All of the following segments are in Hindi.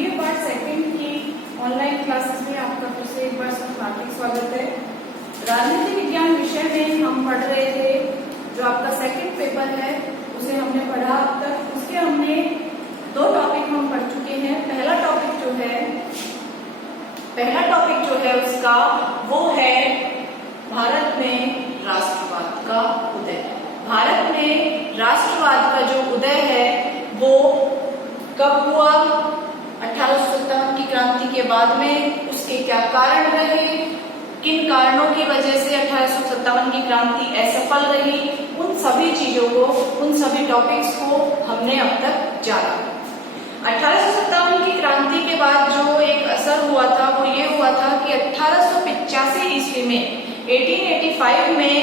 बीए पार्ट सेकंड की ऑनलाइन क्लासेस में आपका फिर से एक बार हार्दिक स्वागत है। राजनीति विज्ञान विषय में हम पढ़ रहे थे, जो आपका सेकंड पेपर है उसे हमने पढ़ा अब तक। उसके हमने दो टॉपिक हम पढ़ चुके हैं। पहला टॉपिक जो है उसका वो है भारत में राष्ट्रवाद का उदय। भारत में राष्ट्रवाद का जो उदय है वो कब हुआ? 1857 की क्रांति के बाद में। उसके क्या कारण रहे, किन कारणों की वजह से 1857 की क्रांति असफल रही, उन सभी चीजों को, उन सभी टॉपिक्स को हमने अब तक जाना। 1857 की क्रांति के बाद जो एक असर हुआ था वो ये हुआ था कि 1885 ईस्वी में 1885 में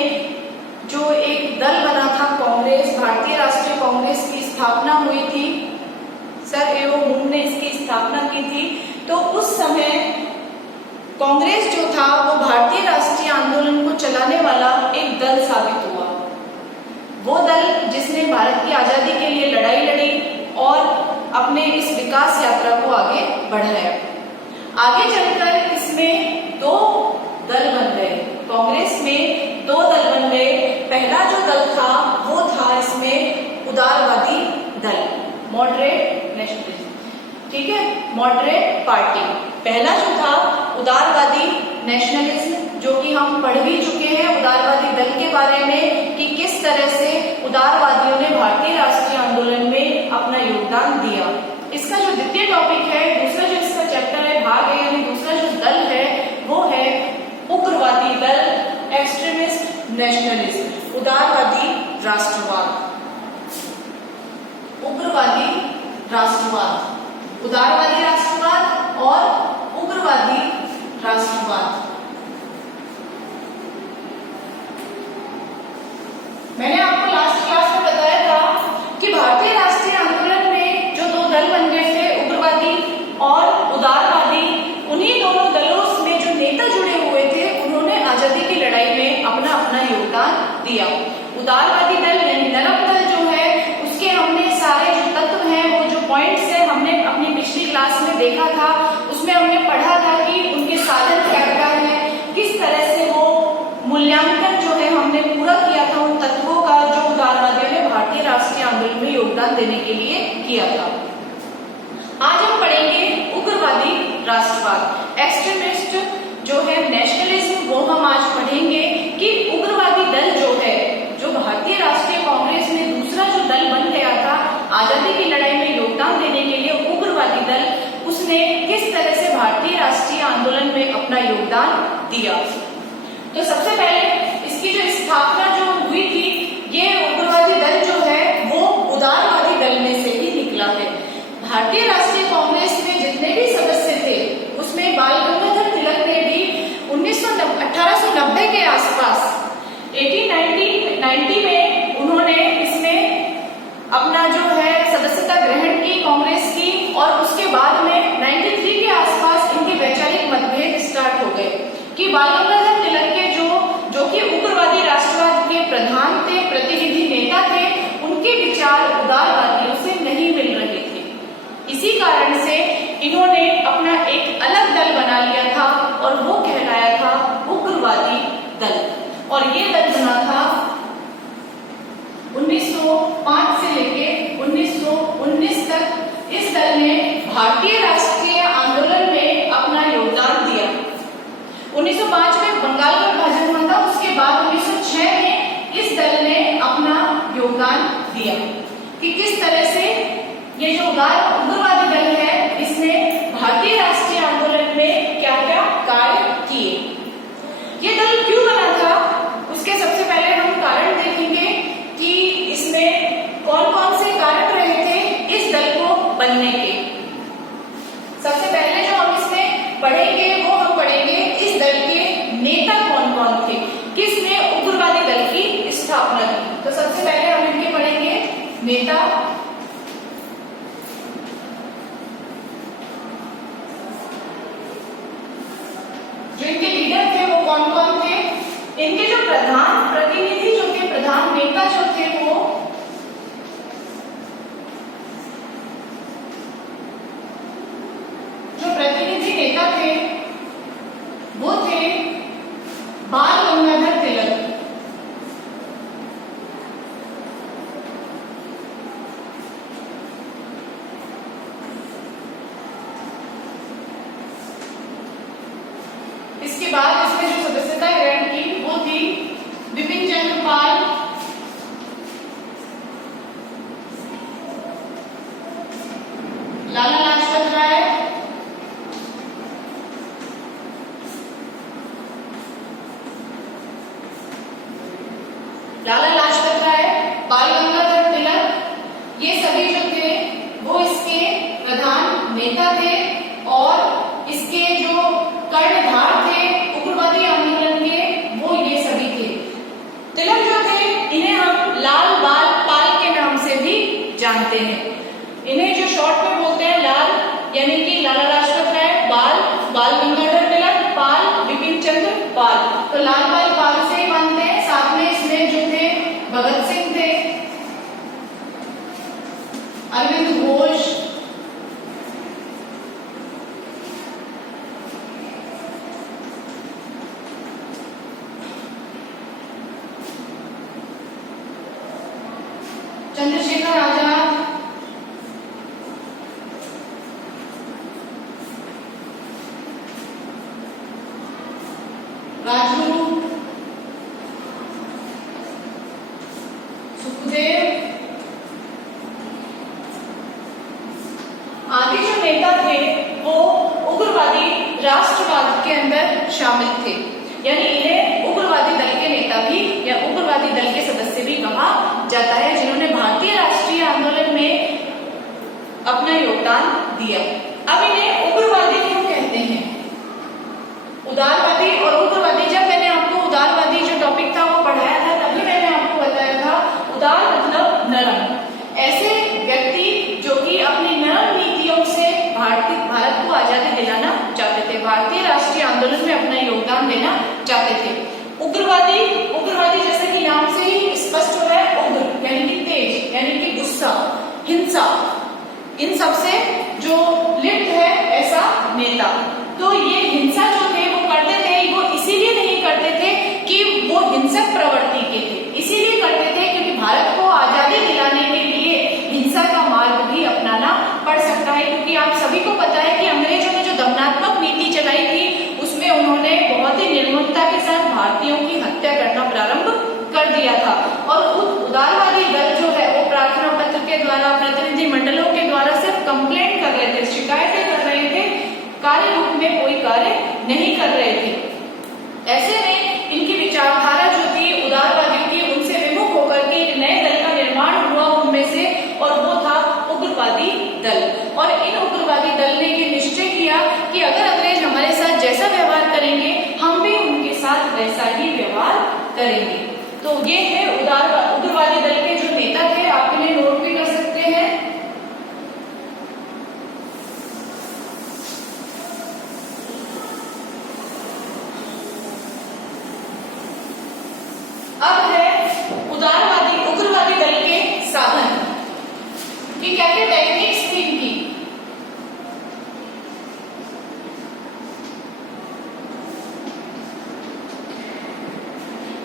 जो एक दल बना था कांग्रेस, भारतीय राष्ट्रीय कांग्रेस की स्थापना हुई थी। सर एवं मून ने इसकी स्थापना की थी। तो उस समय कांग्रेस जो था वो भारतीय राष्ट्रीय आंदोलन को चलाने वाला एक दल साबित हुआ। वो दल जिसने भारत की आजादी के लिए लड़ाई लड़ी और अपने इस विकास यात्रा को आगे बढ़ाया। आगे चलकर इसमें दो दल बन गए। कांग्रेस में दो दल बन गए। पहला जो दल था वो था इसमें उदारवादी दल, मॉडरेट नेशनलिज्म। ठीक है, मॉडरेट पार्टी। पहला जो था उदारवादी नेशनलिज्म, जो कि हम पढ़ भी चुके हैं उदारवादी दल के बारे में कि किस तरह से उदारवादियों ने भारतीय राष्ट्रीय आंदोलन में अपना योगदान दिया। इसका जो द्वितीय टॉपिक है, दूसरा जो इसका चैप्टर है, भाग है, यानी दूसरा जो दल है वो है उग्रवादी दल, एक्सट्रीमिस्ट नेशनलिज्म, उदारवादी राष्ट्रवाद। उग्रवादी राष्ट्रवाद, उदारवादी राष्ट्रवाद और उग्रवादी राष्ट्रवाद। मैंने आपको लास्ट क्लास में बताया था कि भारतीय राष्ट्रीय आंदोलन में जो दो दल बन गए थे, उग्रवादी और उदारवादी, उन्हीं दोनों दलों में जो नेता जुड़े हुए थे उन्होंने आजादी की लड़ाई में अपना अपना योगदान दिया। उदारवादी दल यानी नरम दल जो है उसके हमने सारे जो तत्व हैं, वो जो पॉइंट्स है हमने अपनी पिछली क्लास में देखा था। उसमें हमने पढ़ा था कि उनके साधन क्या क्या है, किस तरह से वो मूल्यांकन जो है हमने पूरा किया था उन तत्वों का जो उदारवादियों ने भारतीय राष्ट्रीय आंदोलन में योगदान देने के लिए किया था। आज हम पढ़ेंगे उग्रवादी राष्ट्रवाद, एक्सट्रीमिस्ट जो है नेशनलिज्म, वो हम आज पढ़ेंगे कि उग्रवादी दल जो है, जो भारतीय राष्ट्रीय कांग्रेस में दूसरा जो दल बन गया था आजादी की लड़ाई में योगदान देने के लिए, उग्रवादी दल, उसने किस तरह से भारतीय राष्ट्रीय आंदोलन में अपना योगदान दिया। तो सबसे पहले इसकी जो स्थापना जो हुई थी, ये उग्रवादी दल जो है वो उदारवादी दल में से ही निकला है। भारतीय राष्ट्रीय कांग्रेस में जितने भी सदस्य थे उसमें बाल गंगाधर तिलक ने भी 1890 के आसपास 1890 में उन्होंने इसमें अपना जो है सदस्यता ग्रहण की कांग्रेस की, और उसके बाद में 93 के आसपास इनके वैचारिक मतभेद स्टार्ट हो गए कि बाल गंगाधर तिलक के जो कि उग्रवादी राष्ट्रवाद के प्रधान थे, प्रतिनिधि नेता थे, उनके विचार उदारवादियों से नहीं मिल रहे थे। इसी कारण से इन्होंने अपना एक अलग दल बना लिया था और वो कहलाया था उग्रवादी दल। और ये दल बना था 1905 से लेके 1919 तक। इस दल ने भारतीय राष्ट्रीय आंदोलन में अपना योगदान दिया। 1905 में बंगाल का विभाजन हुआ था, उसके बाद 1906 में इस दल ने अपना योगदान दिया कि किस तरह से ये जो उग्रवादी दल है इसने भारतीय राष्ट्रीय आंदोलन में क्या क्या कार्य किए। ये दल क्यों बना था, उसके सबसे पहले हम कारण देखेंगे कि इसमें कौन कौन से कारण रहे थे इस दल को बनने के। सबसे पहले जो हम इसमें पढ़ेंगे वो हम पढ़ेंगे इस दल के नेता कौन कौन थे, किसने उग्रवादी दल की स्थापना की। तो सबसे पहले हम इनके पढ़ेंगे नेता। जो इनके लीडर थे वो कौन कौन थे, इनके जो प्रधान प्रतिनिधि जो थे, प्रधान नेता जो थे वो बाल गंगाधर तिलक। इसके बाद इसमें जो सदस्यता ग्रहण की वो थी विपिन चंद्र पाल, लाला लाजपत राय, लाला लाजपत राय, बाल गंगाधर तिलक, ये सभी जो थे वो इसके प्रधान नेता थे और इसके जो कर्णधार थे उग्रवादी आंदोलन के वो ये सभी थे। तिलक जो थे इन्हें हम लाल बाल पाल के नाम से भी जानते हैं। इन्हें जो शॉर्ट में बोलते हैं लाल, यानी कि लाला लाजपत राय, बाल बाल गंगाधर तिलक, पाल विपिन चंद्र पाल। तो लाल बाल पाल से ही मानते हैं। साथ में इसमें जो थे भगत सिंह थे, अरविंद घोष, चंद्रशेखर आजाद, राजगुरु, सुखदेव आदि जो नेता थे वो उग्रवादी राष्ट्रवाद के अंदर शामिल थे, यानी इन्हें उग्रवादी दल के नेता भी या उग्रवादी दल के सदस्य भी कहा जाता है, जिन्होंने भारतीय राष्ट्रीय आंदोलन में अपना योगदान दिया। अब इन्हें उग्रवादी क्यों कहते हैं? उदारवादी और उग्रवादी, जब मैंने आपको उदारवादी जो टॉपिक था वो पढ़ाया था तभी मैंने आपको बताया था उदार मतलब नरम। ऐसे व्यक्ति जो कि अपनी नरम नीतियों से भारत को आजादी दिलाना चाहते थे, भारतीय राष्ट्रीय आंदोलन में अपना योगदान देना चाहते थे। उग्रवादी, उग्रवादी जैसे कि नाम से ही स्पष्ट हो रहा है, उग्र यानी कि तेज, यानी कि गुस्सा, हिंसा, इन सबसे जो लिप्त है ऐसा नेता। तो ये हिंसा जो थे वो करते थे, वो इसीलिए नहीं करते थे कि वो हिंसक प्रवृत्ति के थे, इसीलिए करते थे क्योंकि भारत को आजादी दिलाने के लिए हिंसा का मार्ग भी अपनाना पड़ सकता है। क्योंकि आप सभी को पता है कि अंग्रेजों ने जो दमनात्मक नीति चलाई थी उसमें उन्होंने बहुत ही निर्ममता के साथ भारतीयों की हत्या करना प्रारंभ कर दिया था। और उदारवादी दल जो है वो प्रार्थना पत्र के द्वारा, प्रतिनिधि मंडलों के द्वारा सिर्फ कंप्लेंट कर रहे थे, शिकायतें कर रहे थे, कार्य रूप में कोई कार्य नहीं कर रहे थे। ऐसे में इनकी विचारधारा जो थी उदारवादी की, उनसे विमुख होकर के एक नए दल का निर्माण हुआ उनमें से, और वो था उग्रवादी दल। और इन उग्रवादी दल ने ये निश्चय किया कि अगर अंग्रेज हमारे साथ जैसा व्यवहार करेंगे हम भी उनके साथ वैसा ही व्यवहार करेंगे। तो ये है उग्रवादी दल के जो नेता थे, आप इन्हें नोट भी कर सकते हैं। अब है उग्रवादी दल के साधन कि क्या क्या टेक्निक्स थी इनकी।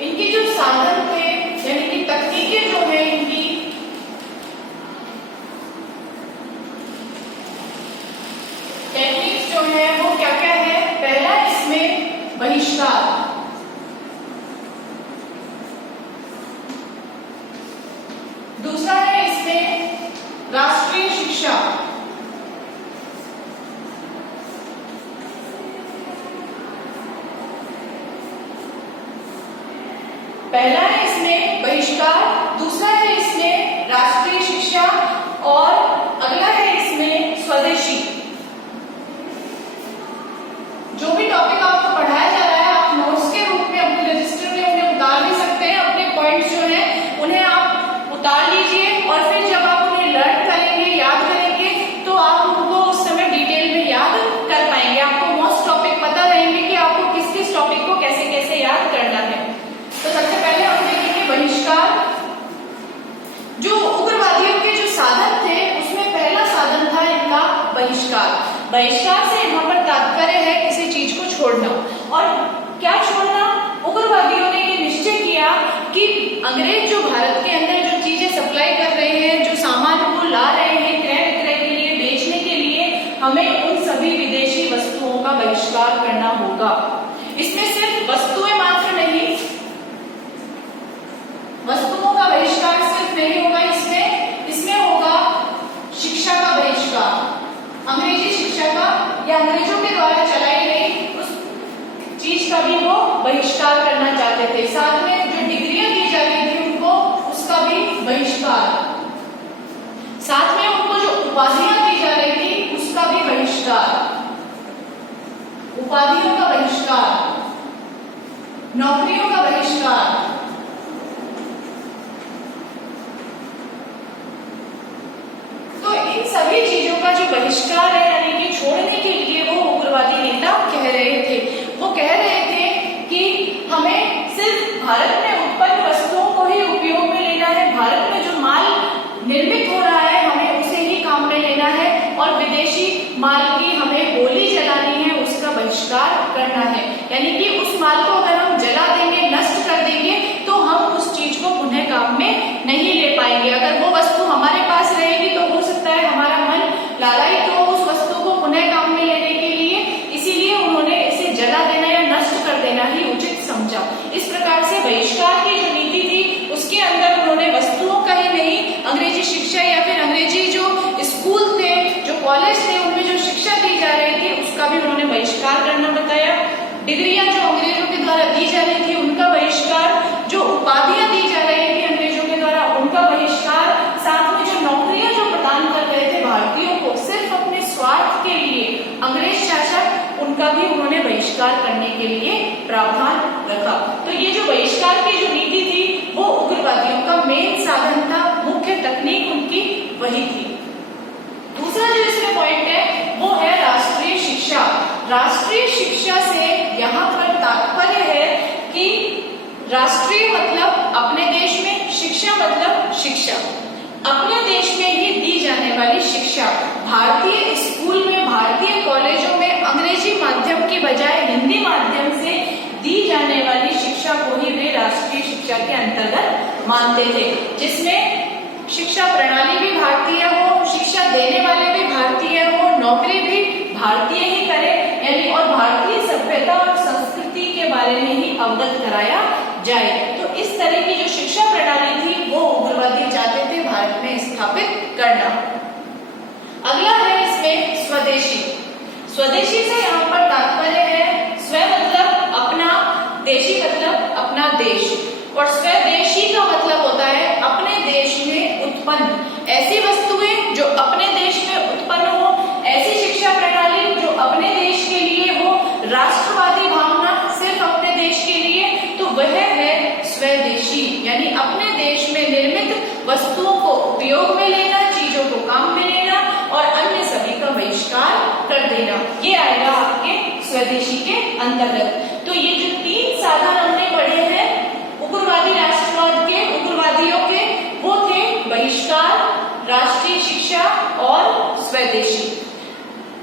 इनके जो साधन थे यानी कि तकनीकें जो है इनकी, टेक्निक्स जो है वो क्या क्या है? पहला इसमें बहिष्कार, दूसरा है इसमें राष्ट्रीय शिक्षा, पहला है इसमें बहिष्कार, दूसरा है इसमें राष्ट्रीय शिक्षा और अगला है इसमें स्वदेशी। जो भी टॉपिक आपको पढ़ाया जा रहा है आप नोट्स के रूप में अपने रजिस्टर में उन्हें उतार भी सकते हैं। अपने पॉइंट्स जो हैं उन्हें आप उतार लीजिए और फिर जब आप उन्हें लर्न करेंगे, याद करेंगे, तो आप उनको उस समय डिटेल में याद कर पाएंगे। आपको मोस्ट टॉपिक पता रहेंगे कि आपको किस किस टॉपिक को कैसे कैसे याद करना है। तो सबसे पहले हम देखेंगे बहिष्कार। जो उग्रवादियों के जो साधन थे उसमें पहला साधन था इनका बहिष्कार। बहिष्कार से यहाँ पर तात्पर्य है किसी चीज को छोड़ना। और क्या छोड़ना? अंग्रेज जो भारत के अंदर जो चीजें सप्लाई कर रहे हैं, जो सामान को ला रहे हैं क्रय विक्रय के लिए, बेचने के लिए, हमें उन सभी विदेशी वस्तुओं का बहिष्कार करना होगा। इसमें सिर्फ वस्तुएं मात्र नहीं, वस्तुओं का बहिष्कार सिर्फ नहीं होगा, इसमें होगा शिक्षा का बहिष्कार, अंग्रेजी शिक्षा का या अंग्रेजों के द्वारा चलाई गई उस चीज का भी वो बहिष्कार करना चाहते थे। साथ में जो डिग्रियां दी जा रही थी उनको, उसका भी बहिष्कार, साथ में उनको जो उपाधियां दी जा रही थी उसका भी बहिष्कार, उपाधियों का बहिष्कार, नौकरियों का बहिष्कार। तो इन सभी चीजों का जो बहिष्कार है यानी कि छोड़ने के लिए वो उग्रवादी नेता कह रहे थे। वो कह रहे थे कि हमें सिर्फ भारत में उत्पन्न वस्तुओं को ही उपयोग में लेना है, भारत में जो माल निर्मित हो रहा है हमें उसे ही काम में लेना है, और विदेशी माल की हमें गोली जलानी है, उसका बहिष्कार करना है। यानी कि उस माल को अगर हम जला देंगे, नष्ट कर देंगे, तो हम उस चीज को पुनः काम में नहीं ले पाएंगे। अगर वो वस्तु हमारे पास रहेगी तो हो सकता है हमारा मन लालायित हो उस वस्तु को पुनः काम में लेने के लिए, इसीलिए उन्होंने इसे जला देना या नष्ट कर देना ही उचित समझा। इस प्रकार से बहिष्कार की जो नीति थी उसके अंदर उन्होंने वस्तुओं का ही नहीं, अंग्रेजी शिक्षा या फिर अंग्रेजी जो स्कूल थे, जो कॉलेज थे, उनमें जो शिक्षा दी जा रही थी उसका भी उन्होंने बहिष्कार करना बताया। डिग्रियां जो अंग्रेजों के द्वारा दी जा रही थी उनका बहिष्कार, जो उपाधियां दी जा रही थी अंग्रेजों के द्वारा उनका बहिष्कार, साथ में जो नौकरियां जो प्रदान कर रहे थे भारतीयों को सिर्फ अपने स्वार्थ के लिए अंग्रेज शासक, उनका भी उन्होंने बहिष्कार करने के लिए प्रावधान रखा। तो ये जो बहिष्कार की जो नीति थी वो उग्रवादियों का मेन साधन था, मुख्य तकनीक उनकी वही थी। दूसरा जो इसमें पॉइंट है वो है राष्ट्रीय शिक्षा। राष्ट्रीय शिक्षा से यहाँ पर तात्पर्य है कि राष्ट्रीय मतलब अपने देश में, शिक्षा मतलब शिक्षा अपने देश में ही दी जाने वाली शिक्षा। भारतीय स्कूल में, भारतीय कॉलेजों में अंग्रेजी माध्यम की बजाय हिंदी माध्यम से दी जाने वाली शिक्षा को ही वे राष्ट्रीय शिक्षा के अंतर्गत मानते थे, जिसमें शिक्षा प्रणाली भी भारतीय हो, शिक्षा देने वाले भी भारतीय हो, नौकरी भी भारतीय ही करे, यानी और भारतीय सभ्यता और संस्कृति के बारे में ही अवगत कराया जाए। तो इस तरह की जो शिक्षा प्रणाली थी वो उग्रवादी चाहते थे भारत में स्थापित करना। अगला है इसमें स्वदेशी। स्वदेशी से यहाँ पर तात्पर्य है स्व मतलब अपना, देशी मतलब अपना देश, और स्वदेशी का मतलब होता है अपने देश में उत्पन्न ऐसी वस्तुएं जो अपने देश में उत्पन्न हो, ऐसी शिक्षा प्रणाली जो अपने देश के लिए हो, राष्ट्रवादी भावना सिर्फ अपने देश के लिए, तो वह है स्वदेशी। यानी अपने देश में निर्मित वस्तुओं को उपयोग में लेना, चीजों को काम में लेना और अन्य सभी का बहिष्कार कर देना, ये आएगा आपके स्वदेशी के अंतर्गत। तो ये जो तीन साधन हमने पढ़े हैं उग्रवादी राष्ट्रवाद के, उग्रवादियों के, वो थे बहिष्कार, राष्ट्रीय शिक्षा और स्वदेशी।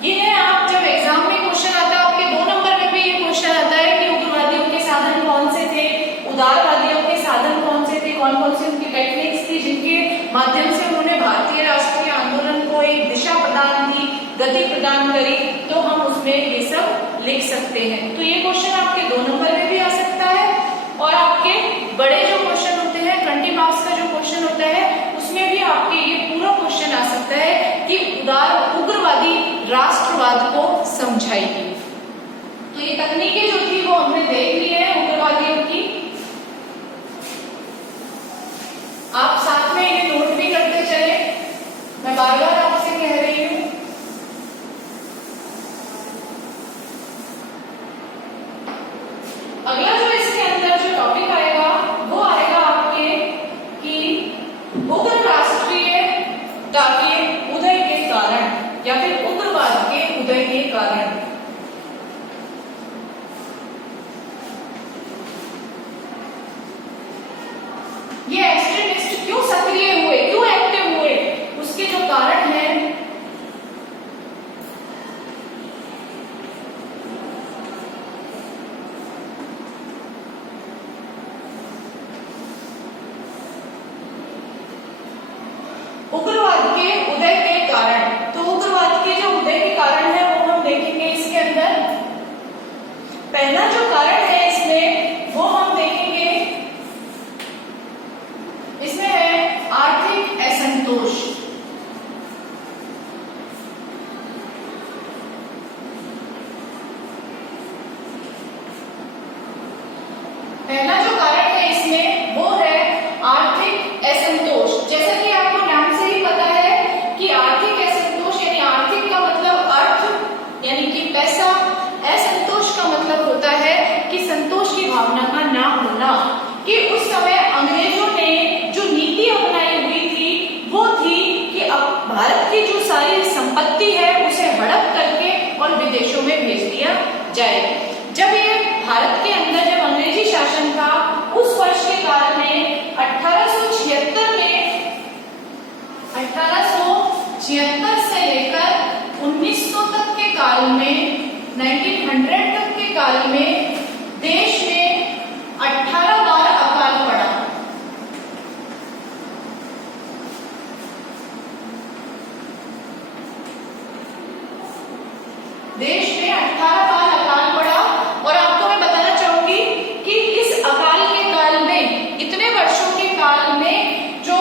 ये है, आप जब एग्जाम में क्वेश्चन आता है आपके 2 नंबर में भी ये क्वेश्चन आता है कि उग्रवादियों के साधन कौन से थे, उदारवादियों के साधन कौन से थे, कौन कौन सी उनकी टेक्निक्स थी जिनके माध्यम से उन्होंने भारतीय राष्ट्रीय आंदोलन को एक दिशा प्रदान की, गति प्रदान करी, तो हम उसमें ये सब लिख सकते हैं। तो ये क्वेश्चन आपके 2 नंबर में भी आ सकता है, और आपके बड़े जो क्वेश्चन होते हैं 20 मार्क्स का जो क्वेश्चन होता है उसमें भी आपके ये पूरा क्वेश्चन आ सकता है कि उग्रवादी राष्ट्रवाद को समझाइए। तो ये तकनीकें जो थी वो हमने देख ली है उग्रवादियों की। आप साथ में ये नोट भी करते चले, मैं बार बार आपसे कह रही हूँ। अगला जो इसके अंदर जो टॉपिक आएगा वो आएगा आपके कि उग्र राष्ट्रीयता के उदय के कारण या फिर उग्रवाद के उदय के कारण। ये एक्सट्रीमिस्ट क्यों सक्रिय हुए, क्यों एक्टिव हुए, उसके जो कारण है पहला जो कारण है इसमें वो है आर्थिक असंतोष। जैसा कि आपको नाम से ही पता है कि आर्थिक असंतोष यानी आर्थिक का मतलब अर्थ यानी कि पैसा, असंतोष का मतलब होता है कि संतोष की भावना का ना होना। कि उस समय अंग्रेजों ने जो नीति अपनाई हुई थी वो थी कि अब भारत की जो सारी संपत्ति है उसे हड़प करके और विदेशों में भेज दिया जाए। जब ये भारत के अंदर जब अंग्रेजी शासन था उस वर्ष के काल में 1876 से लेकर 1900 तक के काल में 1900 तक के काल में देश में 18 बार अकाल पड़ा। देश में 18 बार अकाल पड़ा। और आपको मैं बताना चाहूंगी कि इस अकाल के काल में इतने वर्षों के काल में जो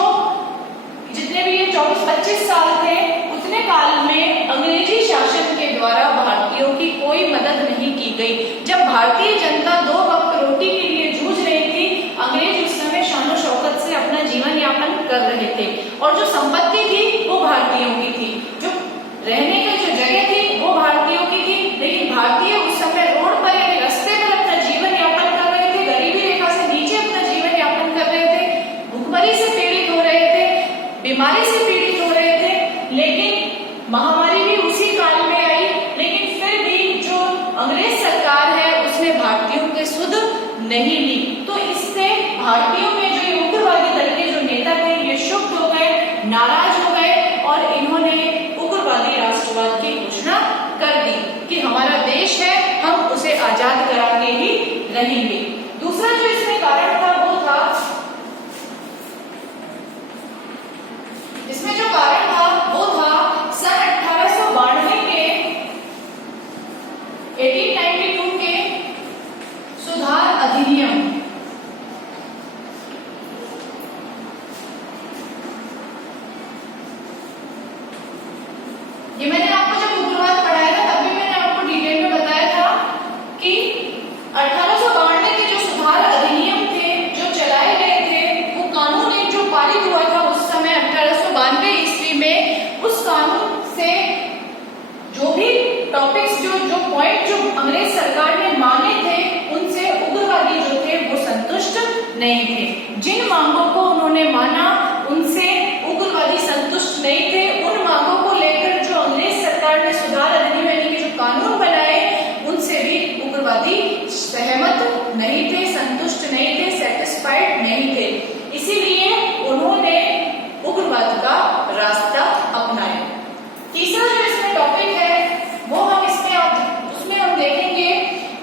जितने भी ये 24-25 साल थे उतने काल में अंग्रेजी शासन के द्वारा भारतीयों की कोई मदद नहीं की गई। जब भारतीय जनता 2 वक्त रोटी के लिए जूझ रही थी, अंग्रेज उस समय शान शौकत से अपना जीवन यापन कर रहे थे और जो संपत्ति थी वो भारतीयों की थी, जो रहने की जो जगह थी वो भारतीयों की थी। लेकिन भारतीय उस समय रोड पर यानी रास्ते पर अपना जीवन यापन कर रहे थे, गरीबी रेखा से नीचे अपना जीवन यापन कर रहे थे, भूखमरी से पीड़ित हो रहे थे, बीमारी से पीड़ित हो रहे थे। लेकिन महामारी भी उसी काल में आई, लेकिन फिर भी जो अंग्रेज सरकार है उसने भारतीयों के सुध नहीं ली। तो इससे भारतीयों में जो ये उग्रवादी दल के जो नेता थे ये क्षुब्ध हो गए, नाराज हो गए और इन्होंने उग्रवादी राष्ट्रवाद की घोषणा कर दी कि हमारा देश है, हम उसे आजाद करा के ही रहेंगे। दूसरा जो इसमें कारण था वो था, इसमें जो कारण था वो था सन 1892 के 1892 के सुधार अधिनियम। ये मैंने आपको जब उग्रवाद पढ़ाया था तब भी मैंने आपको डिटेल में बताया था कि 1892 के जो सुधार अधिनियम थे जो चलाए गए थे, वो कानून एक जो पारित हुआ था उस समय 1892 ईस्वी में, उस कानून से जो भी टॉपिक्स जो पॉइंट जो अंग्रेज सरकार ने माने थे उनसे उग्रवादी जो थे वो संतुष्ट नहीं थे। जिन मांगों को उन्होंने माना उनसे उग्रवादी संतुष्ट नहीं थे। उन मांगों को लेकर जो अंग्रेज सरकार ने सुधार अधिनियम यानी कि जो कानून बनाए उनसे भी उग्रवादी सहमत नहीं थे, संतुष्ट नहीं थे, सेटिस्फाइड नहीं थे। इसीलिए उन्होंने उग्रवाद का रास्ता अपनाया। तीसरा जो इसमें टॉपिक है वो हम उसमें हम देखेंगे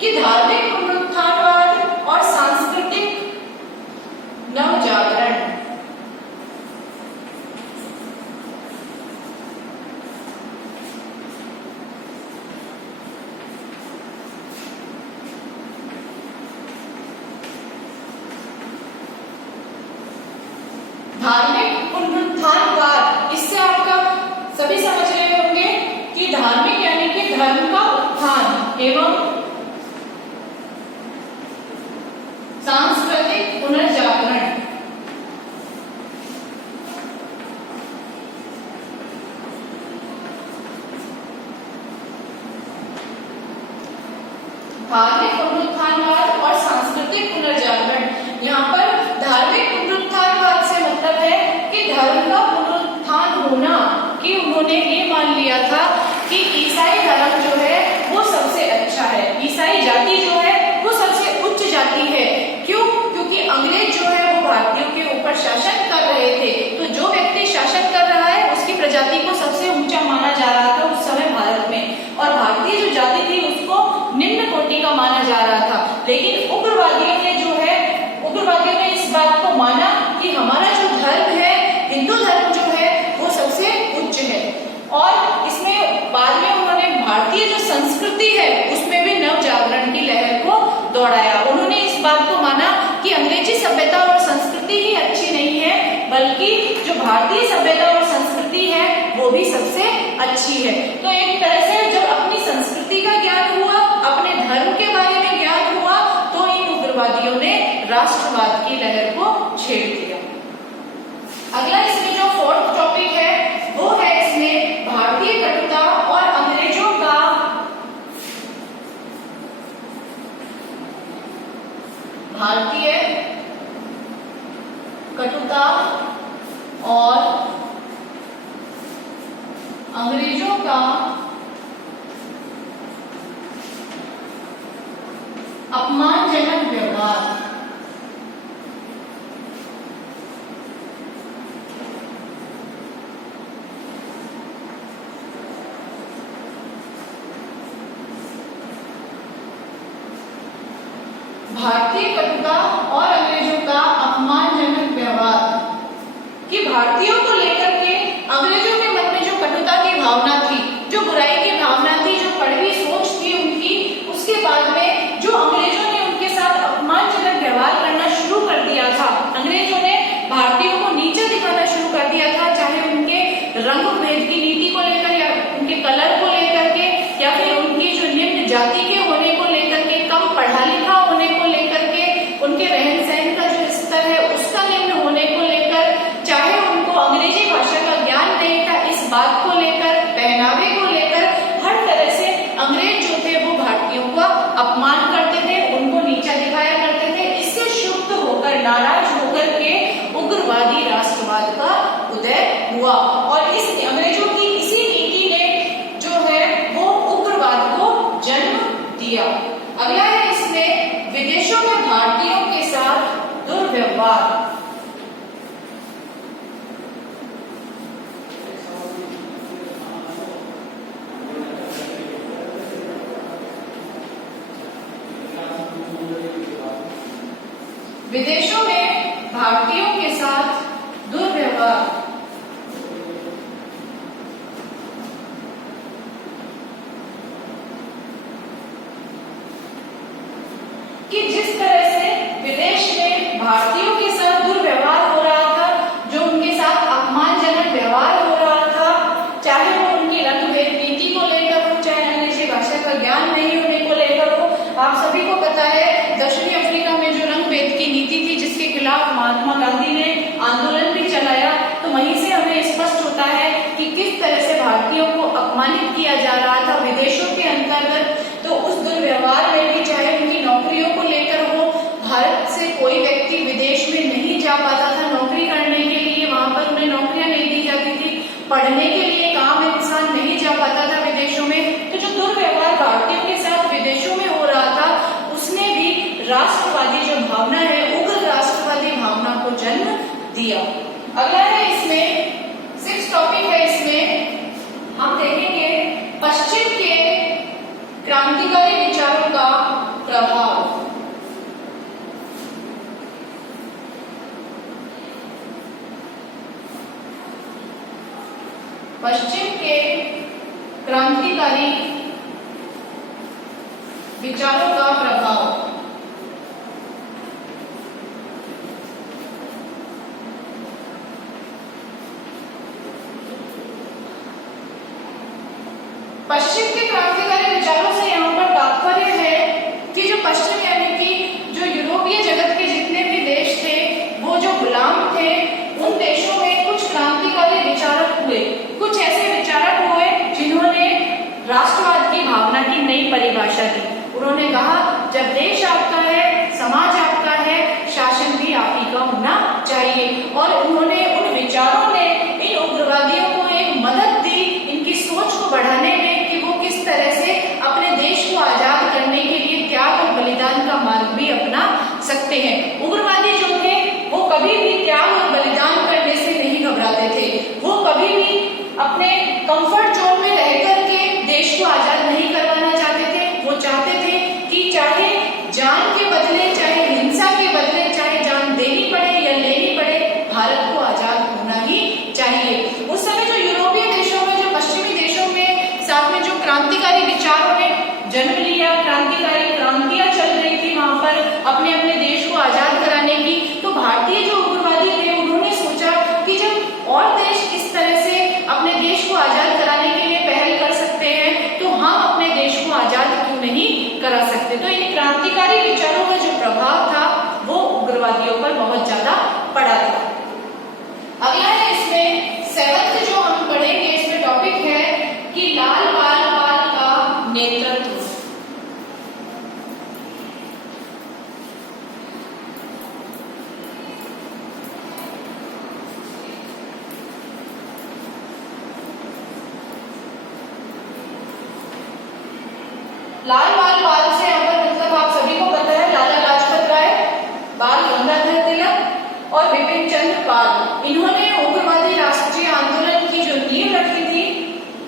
कि धार्मिक पुनरुत्थानवाद और सांस्कृतिक नवजागरण। धार्मिक पुनरुत्थानवाद, इससे आपका सभी समझ रहे होंगे कि धार्मिक यानी कि धर्म का उत्थान एवं सांस्कृतिक पुनर्जागरण। धार्मिक पुनरुत्थानवाद और सांस्कृतिक पुनर्जागरण। यहाँ पर धार्मिक पुनरुत्थानवाद से मतलब है कि धर्म का पुनरुत्थान होना, कि उन्होंने ये मान लिया था कि ईसाई धर्म जो है वो सबसे अच्छा है, ईसाई जाति जो है वो सबसे उच्च जाति है। क्यों? क्योंकि अंग्रेज जो है वो भारतीयों के ऊपर शासन कर रहे थे, तो जो व्यक्ति शासन कर रहा है उसकी प्रजाति को सबसे ऊंचा माना जा रहा था उस समय भारत में, और भारतीय जो जाति थी उसको निम्न कोटि का माना जा रहा था। लेकिन उग्रवादियों ने इस बात को माना कि हमारा जो धर्म है, हिंदू धर्म जो है वो सबसे उच्च है। और इसमें बाद में उन्होंने भारतीय जो संस्कृति है उसमें भी नव जागरण की लहर को दौड़ाया। उन्होंने इस बात को माना कि अंग्रेजी सभ्यता और संस्कृति ही अच्छी नहीं है, बल्कि जो भारतीय सभ्यता और संस्कृति है वो भी सबसे अच्छी है। तो एक तरह से जब अपनी संस्कृति का ज्ञान हुआ, अपने धर्म के बारे में ज्ञान हुआ, तो इन उग्रवादियों ने राष्ट्रवाद की लहर को छेड़ दिया। अगला इसमें जो फोर्थ टॉपिक है वो है इसमें भारतीय कटुता और अंग्रेजों का भारतीय कटुता और अंग्रेजों का अपमानजनक व्यवहार। भारतीय कटुता और अंग्रेजों का अपमानजनक व्यवहार कि भारतीयों को लेकर के अंग्रेजों के मन में जो कटुता की भावना थी, जो बुराई की भावना थी, जो कड़वी सोच थी उनकी, उसके बाद में जो अंग्रेजों ने उनके साथ अपमानजनक व्यवहार करना शुरू कर दिया था, अंग्रेजों ने भारतीयों को नीचे दिखाना शुरू कर दिया था, चाहे उनके रंग भेद की नीति को लेकर या उनके कलर को लेकर के या फिर उनकी जो निम्न जाति के होने को लेकर के, कम पढ़ा लिखा होने को लेकर के, उनके रहन सहन का जो स्तर है उसका निम्न होने को लेकर, चाहे उनको अंग्रेजी भाषा का ज्ञान नहीं था इस बात को लेकर, पहनावे को लेकर, हर तरह से अंग्रेज जो थे वो भारतीयों का अपमान करते थे, उनको नीचा दिखाया करते थे। इससे क्षुब्ध होकर, नाराज होकर के उग्रवादी राष्ट्रवाद का उदय हुआ और इस अंग्रेजों की इसी नीति ने जो है वो उग्रवाद को जन्म दिया। अगला है इसमें विदेशों में भारतीयों के साथ दुर्व्यवहार। विदेशों में भारतीयों के साथ दुर्व्यवहार कि जिस तरह से विदेश में भारतीयों के साथ दुर्व्यवहार हो रहा था, जो उनके साथ अपमानजनक व्यवहार हो रहा था, चाहे वो उनकी रंग भेद नीति को लेकर हो, चाहे अंग्रेजी भाषा का ज्ञान नहीं होने को लेकर हो। आप सभी को पता है दक्षिणी अफ्रीका में जो रंग भेद की नीति थी जिसके खिलाफ महात्मा गांधी ने आंदोलन भी चलाया, तो वहीं से हमें स्पष्ट होता है कि किस तरह से भारतीयों को अपमानित किया जा रहा था विदेशों के अंतर्गत। तो उस दुर्व्यवहार में भी, चाहे उनकी नौकरियों को लेकर हो, भारत से कोई व्यक्ति विदेश में नहीं जा पाता था नौकरी करने के लिए, वहां पर उन्हें नौकरियां नहीं दी जाती थी, पढ़ने के लिए काम इंसान नहीं जा पाता था विदेशों में। तो जो दुर्व्यवहार भारतीयों के साथ विदेशों में हो रहा था उसने भी राष्ट्रवादी जो भावना है, उग्र राष्ट्रवादी भावना को जन्म दिया। अगला है इसमें 6 टॉपिक है, इसमें हम देखेंगे पश्चिम के क्रांतिकारी विचारों का प्रभाव। पश्चिम के क्रांतिकारी विचारों का प्रभाव। पश्चिम के क्रांतिकारी विचारों से यहाँ पर तात्पर्य है कि जो पश्चिम यानी कि जो यूरोपीय जगत के जितने भी देश थे वो जो गुलाम थे, उन देशों में कुछ क्रांतिकारी विचारक हुए, कुछ ऐसे विचारक हुए जिन्होंने राष्ट्रवाद की भावना की नई परिभाषा दी। उन्होंने कहा जब देश आपका है, समाज आपका है, शासन भी आप ही का होना चाहिए। और उन्होंने उन विचारों ने इन उग्रवादियों को एक मदद दी इनकी सोच को बढ़ाने में कि वो किस तरह से अपने देश को आजाद करने के लिए त्याग और बलिदान का मार्ग भी अपना सकते हैं। उग्रवादी जो थे वो कभी भी त्याग और बलिदान करने से नहीं घबराते थे, वो कभी भी अपने कंफर्ट जोन में रह करके देश को आजाद नहीं करवाना चाहते थे। वो चाहते थे कि चाहे जान के बदले, चाहे हिंसा के बदले, चाहे जान देनी पड़े या लेनी पड़े, भारत को आजाद होना ही चाहिए। उस समय जो यूरोपीय देशों में, जो पश्चिमी देशों में साथ में जो क्रांतिकारी विचारों ने जन्म लिया, क्रांतिकारी क्रांतियां चल रही थी वहां पर अपने अपने देश को आजाद कराने की, तो भारतीय जो उग्रवादी थे उन्होंने सोचा कि जब और देश इस तरह से अपने देश को आजाद कराने के लिए पहल कर सकते हैं तो हम अपने देश को आजाद क्यों नहीं करा सकते। तो इन क्रांतिकारी विचारों का जो प्रभाव था वो लाल बाल बाल से यहाँ पर मतलब आप सभी को पता है लाला लाजपत राय, बाल गंगाधर तिलक और विपिन चंद्र पाल, इन्होंने उग्रवादी राष्ट्रीय आंदोलन की जो नींव रखी थी,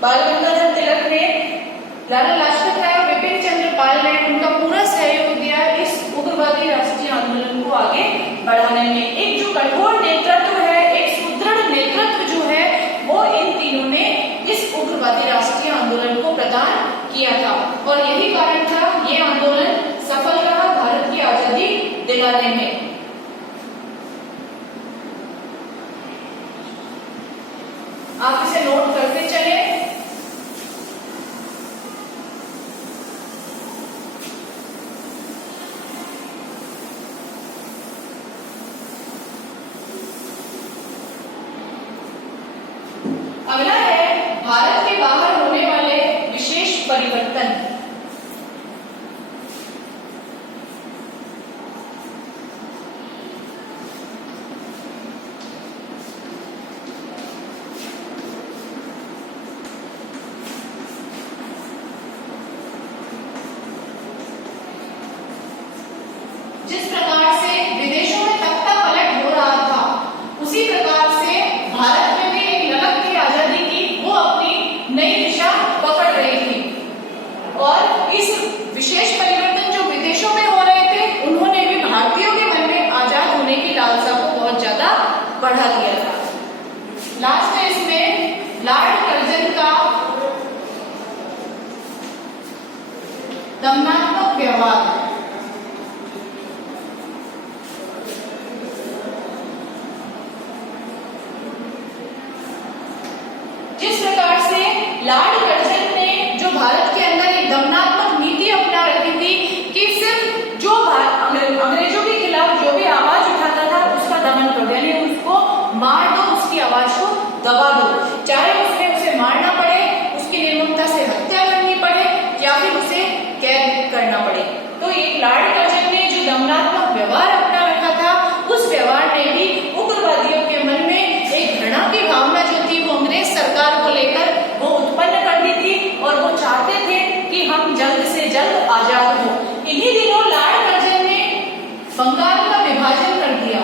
बाल गंगाधर तिलक ने, लाला लाजपत राय और विपिन चंद्र पाल ने उनका पूरा सहयोग दिया इस उग्रवादी राष्ट्रीय आंदोलन को आगे बढ़ाने में। एक जो कठोर नेतृत्व है, एक सुदृढ़ नेतृत्व जो है, वो इन तीनों ने इस उग्रवादी राष्ट्रीय आंदोलन को प्रदान किया था और यही कारण था ये आंदोलन सफल रहा भारत की आजादी दिलाने में। आप इसे नोट करते चले। अगला है भारत के बाहर होने वाले विशेष परिवर्तन। जिस प्रकार से विदेशों में तख्ता पलट हो रहा था, उसी प्रकार से भारत में भी एक ललक की आजादी की वो अपनी नई दिशा पकड़ रही थी और इस विशेष परिवर्तन जो विदेशों में हो रहे थे, उन्होंने भी भारतीयों के मन में आजाद होने की लालसा को बहुत ज्यादा बढ़ा दिया था। लास्ट है इसमें लॉर्ड कर्जन का दमनात्मक व्यवहार। जिस प्रकार से लॉर्ड कर्जन ने जो भारत के अंदर एक दमनात्मक नीति अपना रखी थी कि सिर्फ जो अंग्रेजों के खिलाफ जो भी आवाज उठाता था उसका दमन करो, यानी उसको मार दो, उसकी आवाज को दबा दो, चाहे उसमें उसे मारना पड़े, उसकी निर्ममता से हत्या करनी पड़े या फिर उसे कैद करना पड़े। तो एक लॉर्ड कर्जन ने जो दमनात्मक व्यवहार अपना रखा था, उस व्यवहार ने भी उग्रवादियों के मन में एक घृणा की भावना जो थी वो अंग्रेज सरकार को लेकर वो उत्पन्न कर दी थी और वो चाहते थे कि हम जल्द से जल्द आजाद हो। इन्हीं दिनों लॉर्ड कर्जन ने बंगाल का विभाजन कर दिया,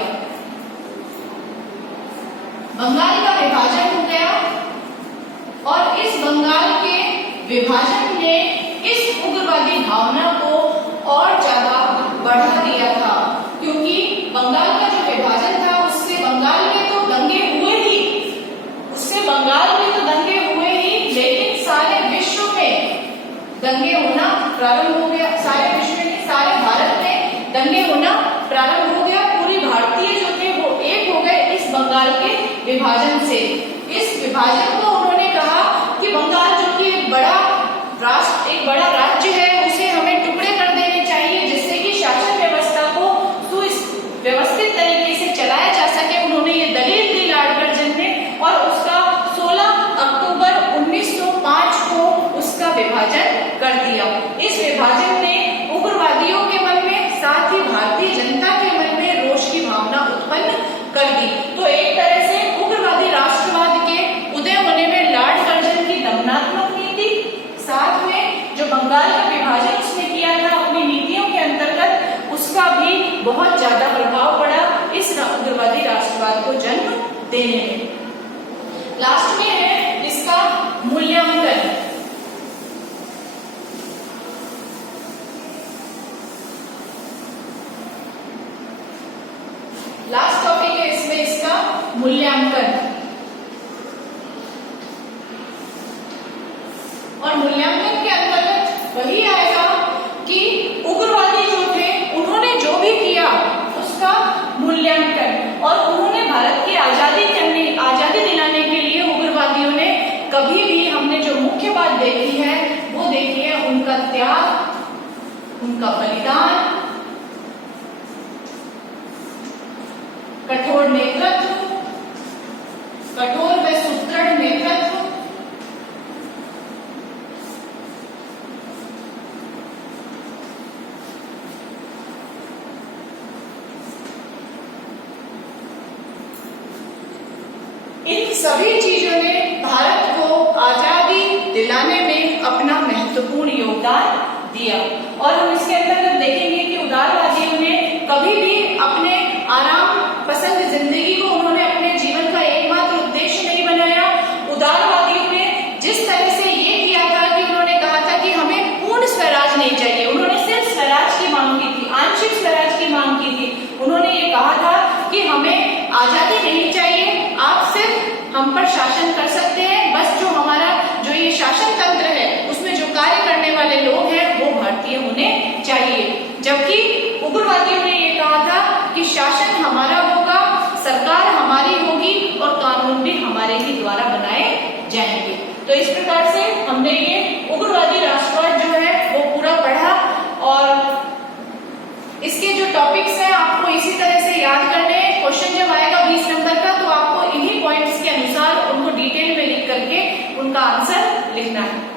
बंगाल का विभाजन हो गया और इस बंगाल के विभाजन ने इस उग्रवादी भावना को और ज्यादा बढ़ा दिया था, क्योंकि बंगाल का जो विभाजन था उससे बंगाल में तो दंगे हुए ही, उससे बंगाल में तो दंगे हुए ही, लेकिन सारे विश्व में दंगे होना प्रारंभ हो गया। सारे विश्व में, सारे भारत में दंगे होना प्रारंभ हो गया। पूरी भारतीय जो थे वो एक हो गए इस बंगाल के विभाजन से। इस विभाजन को उन्होंने कहा कि बंगाल जो कि एक बड़ा राष्ट्र, एक बड़ा राज्य है, उसे हमें टुकड़े कर देने चाहिए जिससे कि शासन व्यवस्था को सुव्यवस्थित तरीके से चलाया जा सके। उन्होंने ये दलील दी लॉर्ड कर्जन ने और उसका 16 अक्टूबर 1905 को उसका विभाजन कर दिया। इस विभाजन ने उग्रवादियों के मन में, साथ ही भारतीय जनता के मन में रोष की भावना उत्पन्न कर दी। तो एक तरह से उग्रवादी राष्ट्रवाद के उदय होने में लॉर्ड कर्जन की दमनात्मक नीति, साथ में जो बंगाल का विभाजन उसने किया था अपनी नीतियों के अंतर्गत, उसका भी बहुत ज्यादा प्रभाव पड़ा इस उग्रवादी राष्ट्रवाद को जन्म देने में। लास्ट में है इसका मूल्यांकन। लास्ट टॉपिक है इसमें इसका मूल्यांकन। और मूल्यांकन के अंतर्गत वही आएगा कि उग्रवादी जो थे उन्होंने जो भी किया उसका मूल्यांकन, और उन्होंने भारत की आजादी दिलाने के लिए उग्रवादियों ने कभी भी, हमने जो मुख्य बात देखी है वो देखी है उनका त्याग, उनका बलिदान, कठोर नेतृत्व, कठोर व सुदृढ़ नेतृत्व, इन सभी चीजों ने भारत को आजादी दिलाने में अपना महत्वपूर्ण योगदान दिया। और हम इसके अंतर्गत देखेंगे कि उदारवादियों ने कभी भी अपने आराम पसंद जिंदगी को उन्होंने अपने जीवन का एकमात्र उद्देश्य नहीं बनाया। उदारवादियों ने जिस तरह से ये किया था कि उन्होंने कहा था कि हमें पूर्ण स्वराज नहीं चाहिए, उन्होंने सिर्फ स्वराज की मांग की थी, आंशिक स्वराज की मांग की थी। उन्होंने ये कहा था कि हमें आजादी नहीं चाहिए, आप सिर्फ हम पर शासन कर सकते हैं, बस जो हमारा जो ये शासन तंत्र है उसमें जो कार्य करने वाले लोग हैं वो भारतीय होने चाहिए। जबकि उग्रवादियों ने ये कहा था कि शासन हमारा होगा, सरकार हमारी होगी और कानून भी हमारे ही द्वारा बनाए जाएंगे। तो इस प्रकार से हमने ये उग्रवादी राष्ट्रवाद जो है वो पूरा पढ़ा और इसके जो टॉपिक्स हैं आपको इसी तरह से याद करने हैं। क्वेश्चन जब आएगा 20 नंबर का तो आपको इन्हीं पॉइंट्स के अनुसार उनको डिटेल में लिख करके उनका आंसर लिखना है।